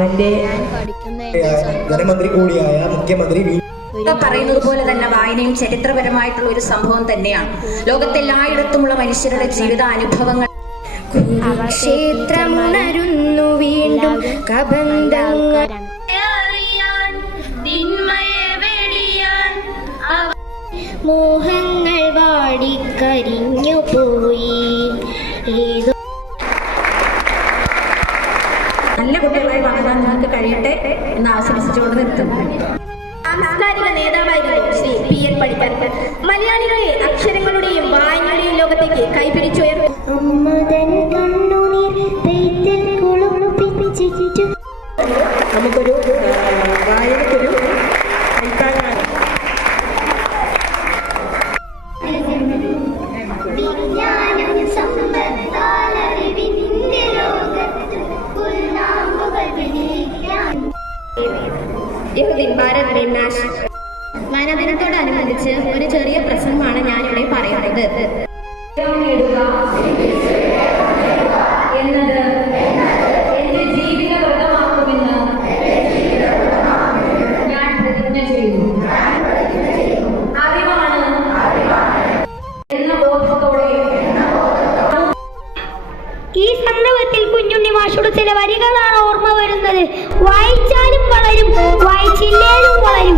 അവന്റെ ധനമന്ത്രി കൂടിയായ മുഖ്യമന്ത്രി പറയുന്നത് പോലെ തന്നെ വായനയും ചരിത്രപരമായിട്ടുള്ള ഒരു സംഭവം തന്നെയാണ്. ലോകത്തെല്ലായിടത്തുമുള്ള മനുഷ്യരുടെ ജീവിതാനുഭവങ്ങൾ ക്ഷേത്രമുണരുന്നു വീണ്ടും കബന്ധങ്ങൾ മോഹങ്ങൾ വാടിക്കരിഞ്ഞു പോയി. നല്ല കുട്ടികളായി വളരാൻ നിങ്ങൾക്ക് കഴിയട്ടെ എന്ന് ആശംസിച്ചുകൊണ്ട് നിർത്തുന്നു. സാംസ്കാരിക നേതാവായിരുന്നു ശ്രീ PN പണിക്കർ. മലയാളികളെ അക്ഷരങ്ങളുടെയും വായനയുടെയും ലോകത്തേക്ക് കൈപിടിച്ചുയർന്നു. നമുക്കൊരു വായനക്കൊരു വായനാദിനത്തോടനുബന്ധിച്ച് ഒരു ചെറിയ പ്രസംഗമാണ് ഞാനിവിടെ പറയുന്നത്. എന്നത് എന്റെ ജീവിത വ്രതമാക്കുമെന്ന് ഞാൻ പ്രതിജ്ഞ ചെയ്യുന്നു. അറിവാണ് എന്ന ബോധത്തോടെ ഈ സന്ദർഭത്തിൽ കുഞ്ഞുണ്ണി മാഷുടെ ചില വരികളാണ് ഓർമ്മ വരുന്നത്. വായിച്ചാലും വളരും, വായിച്ചില്ലേലും വളരും.